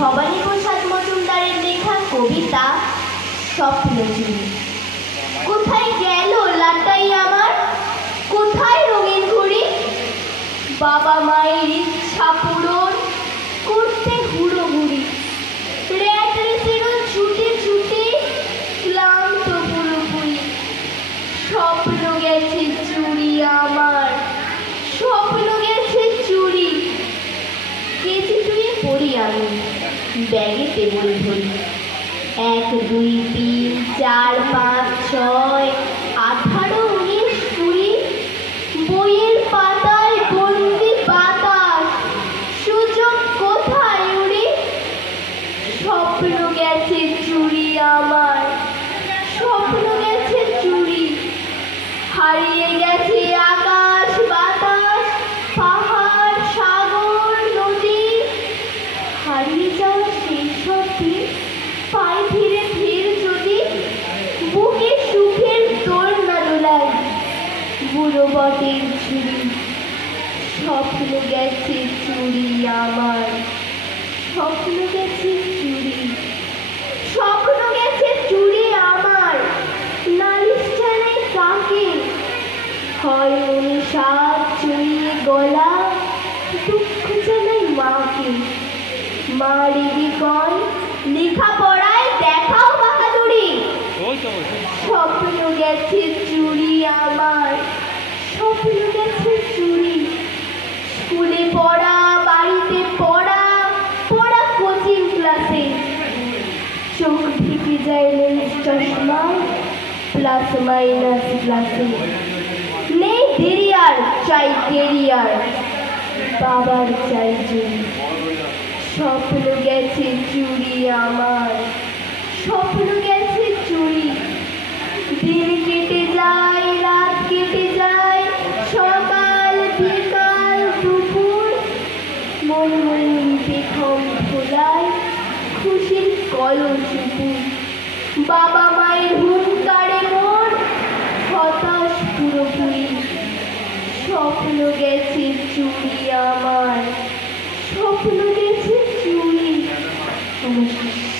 ভবানী প্রসাদ মজুমদারের লেখা কবিতা স্বপ্নচুরি। কোথায় গেল লাটাই আমার, কোথায় রঙিন ঘুড়ি? বাবা মায়ের ইচ্ছা পূরণ করতে হুড়োহুড়ি, র্যাট রেসের ছুটে ছুটে ক্লান্ত পুরোপুরি। স্বপ্ন গেছে চুরি আমার, স্বপ্ন গেছে চুরি। কেজি টুয়ে পড়ি আমি, ব্যাগেতে বই ধরি। 1 2 3 4 5 6 18 19 20 বইয়ের পাতায় বন্দি বাতাস, সুযোগ কোথায় উড়ি? স্বপ্ন গেছে চুরি আমার, স্বপ্ন গেছে চুরি। হারিয়ে গেছে আকাশ বাতাস, পাহাড় সাগর নদী। হারিয়ে যাওয়া সেই সব দিন পায়ে ধীরে ধীরে যদি বুকে সুখের দোলনা দোলায় বুড়ো বটের ঝুড়ি। স্বপ্ন গেছে চুরি আমার, স্বপ্ন গেছে চুরি। স্বপ্ন গেছে চুরি আমার, নালিশ জানাই কাকে? হয় মনে সাত চুরিয়ে গলা, দুঃখ জানাই মাকে। মা রেগে কয় লেখাপড়ায় দেখাও বাহাদুরি। স্বপ্ন গেছে চুরি আমার, স্বপ্ন গেছে চুরি। স্কুলে পড়া, বাড়িতে পড়া, পড়া কোচিং ক্লাসে। চোখ ঢেকে যায় লেন্স চশমায়, প্লাস মাইনাস ক্লাসে। নেই দেরি আর, চাই কেরিয়ার, বাবার চাই চুরি। স্বপ্ন গেছে চুরি আমার, স্বপ্ন গেছে চুরি। দিন কেটে যায়, রাত কেটে যায়, সকাল বিকাল দুপুর। মন মন বেখম ভোলায়, খুশির কলসুপুর। বাবা মায়ের হুঙ্কারে মন হতাশ পুরোপুরি। স্বপ্ন গেছে চুরি আমার, স্বপ্ন গেছে চুরি। নমস্কার।